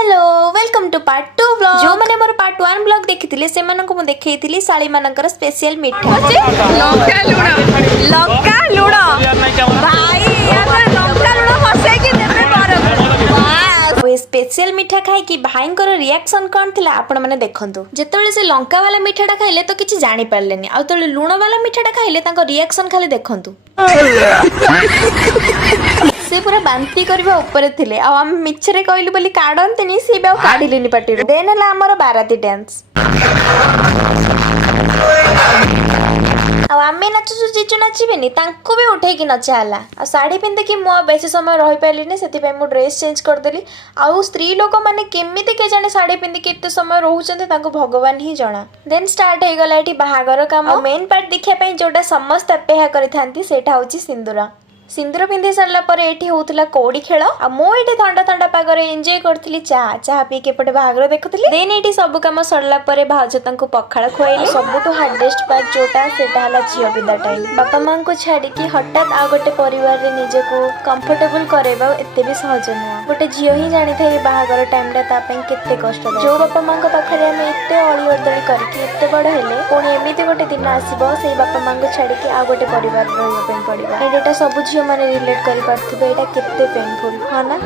Hello welcome to part 2 vlog. जो माने more part 1 vlog देखिथिले सेमान को मु देखैथिली साली मानकर स्पेशल मिठा लंका लुण भाई लंका लुण हसे कि देबे पर वो स्पेशल मिठा खाई कि भाईंकर रिएक्शन कोन थिला आपण माने देखंतु। जेतबेले से लंका वाला मिठाटा खाइले तो किछि जानि पारलेनी आ तले लुण वाला मिठाटा खाइले तांको रिएक्शन खाली देखंतु। से पूरा बांती करबा ऊपर थिले आ हम मिछरे कहलु बोली काढंतनी से बे काढिलेनी पाटीरो देन हला हमर बाराती डांस आमे नाचु जीजु नाचिबेनी तांको भी उठे कि नचा हला आ साड़ी पिंदे कि मो बेसी समय रहि पालिनी सेति पे मो ड्रेस चेंज कर देली आ स्त्री लोक माने केमिति के जाने साड़ी पिंदे केते समय रहउचंते तांको भगवान ही जणा। देन स्टार्ट हे गला एठी बाहागर काम मेन पार्ट देखिया पई जोटा समस्त अपेक्षा करिथांती सेटा होची सिंदूर सिंदूर पिंधि सारा पर एठी होतला कौड़ी खेल आ मो एठी ठंडा ठंडा पागरे एंजॉय करथली चाह पी के पटे बाहागर देखथली। देन एठी सब काम सरला पर भाउज तांको पखाळ खुआइले सबटु हार्डेस्ट पार्ट जोटा सेटा हला झियो विदा टाइम बापा मां को छाडी कि हठात आ गोटे परिवार रे निजे को कंफर्टेबल करेबा एते भी सहज न गोटे झियो ही जानि थे बाहागर टाइम रे ता पई केते कष्ट जो बापा मां को पाखरे हम एते अळी अदळी करके एते बड हेले कोन एमिति गोटे दिन आसीबो सेई बापा मां को छाडी कि आ गोटे परिवार रहिबा पई पड़िबा एटा सब माने रिलेट करि पारथिबे एटा केते पेनफुल हा ना।